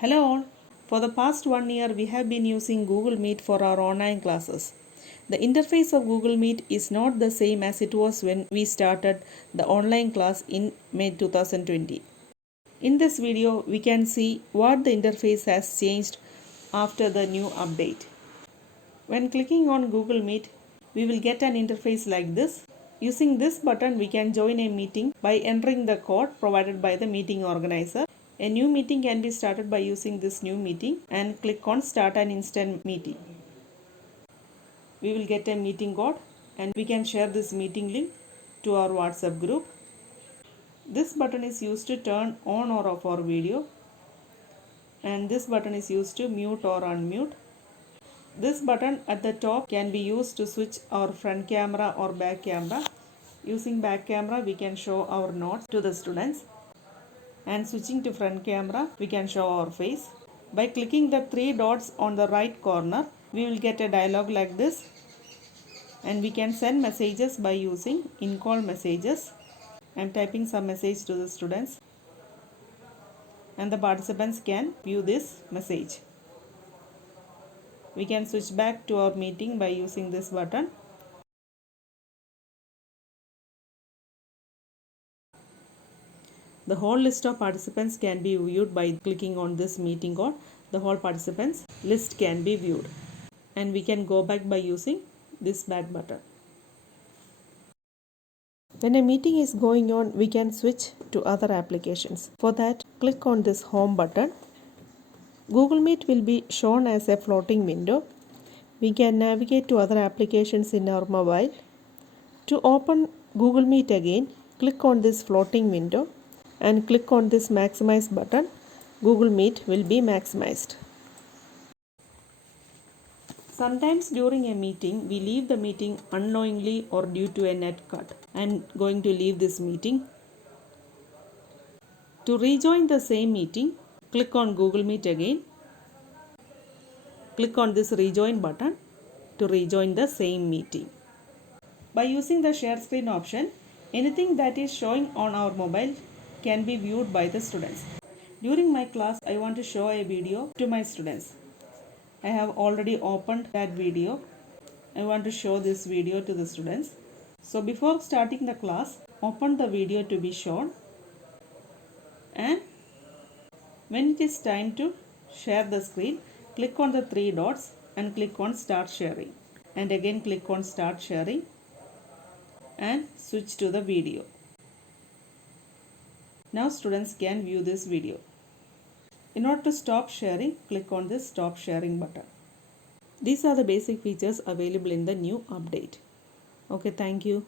Hello all. For the past 1 year, we have been using Google Meet for our online classes. The interface of Google Meet is not the same as it was when we started the online class in May 2020. In this video, we can see what the interface has changed after the new update. When clicking on Google Meet, we will get an interface like this. Using this button, we can join a meeting by entering the code provided by the meeting organizer. A new meeting can be started by using this new meeting and click on start an instant meeting. We will get a meeting code and we can share this meeting link to our WhatsApp group. This button is used to turn on or off our video, and this button is used to mute or unmute. This button at the top can be used to switch our front camera or back camera. Using back camera, we can show our notes to the students, and switching to front camera, we can show our face. By clicking the three dots on the right corner, we will get a dialog like this, and we can send messages by using in-call messages. I am typing some message to the students, and the participants can view this message. We can switch back to our meeting by using this button. The whole list of participants can be viewed by clicking on this meeting code. The whole participants list can be viewed, and we can go back by using this back button. When a meeting is going on, we can switch to other applications. For that, click on this home button. Google Meet will be shown as a floating window. We can navigate to other applications in our mobile. To open Google Meet again, click on this floating window and click on this maximize button. Google Meet will be maximized. Sometimes during a meeting, we leave the meeting unknowingly or due to a net cut. I am going to leave this meeting. To rejoin the same meeting, click on Google Meet again. Click on this rejoin button to rejoin the same meeting. By using the share screen option, anything that is showing on our mobile can be viewed by the students. During my class, I want to show a video to my students. I have already opened that video. I want to show this video to the students. So before starting the class, open the video to be shown, and when it is time to share the screen, click on the three dots and click on start sharing, and again click on start sharing and switch to the video. Now students can view this video. In order to stop sharing, click on this stop sharing button. These are the basic features available in the new update. Okay, thank you.